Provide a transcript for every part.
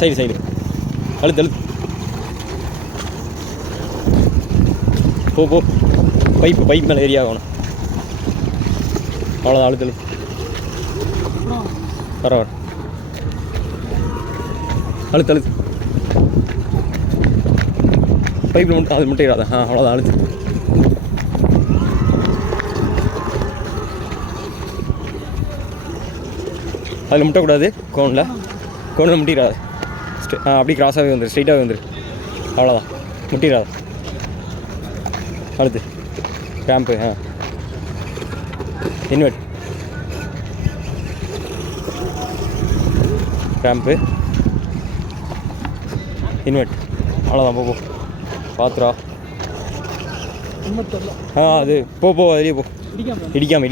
Side அழுத்து போ pipe மேலே ஏரியா ஆகணும். அவ்வளோதான், அழுத்து வர அழுத்து பைப்பில் மட்டும் அது மட்டும் இடாத. அவ்வளோதான், அழுத்து. அதில் முட்டக்கூடாது. கோனில் முட்டிடாது. அப்படி கிராஸாகவே வந்துடு, ஸ்ட்ரைட்டாகவே வந்துடு. அவ்வளோதான், முட்டிடாது. அழுத்து. கிராம்பு இன்வெர்ட் கிராம்பு இன்வெர்ட். அவ்வளோதான், போ பார்த்துரா. அது போ அதுலேயே போ. இடிக்காமல்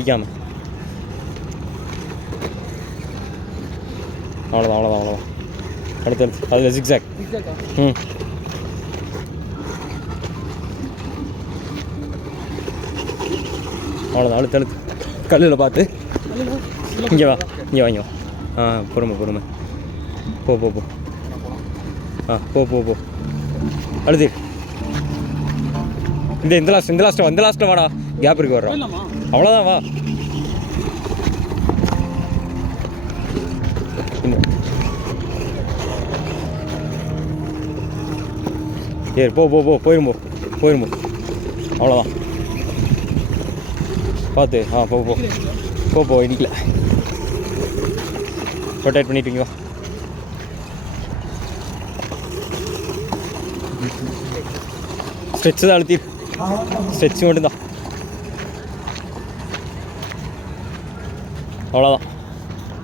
அவ்வளோதான். அடுத்து அதில் ஜிக்ஸாக். அவ்வளோதான், அழுத்து கல்லில் பார்த்து. இங்கே வாங்க. பொறுமை போ போ அழுது. இந்த லாஸ்ட்டில் வாடா, கேப் இருக்கு வர்றோம். அவ்வளோதான், வா. சரி போ போயிரும்போ. அவ்வளோதான், பார்த்து. போ இடிக்கல. ரொட்டேட் பண்ணிட்டீங்க. ஸ்ட்ரெச்சு தான் அழுத்தி. ஸ்ட்ரெச்சு மட்டும்தான். அவ்வளோதான்.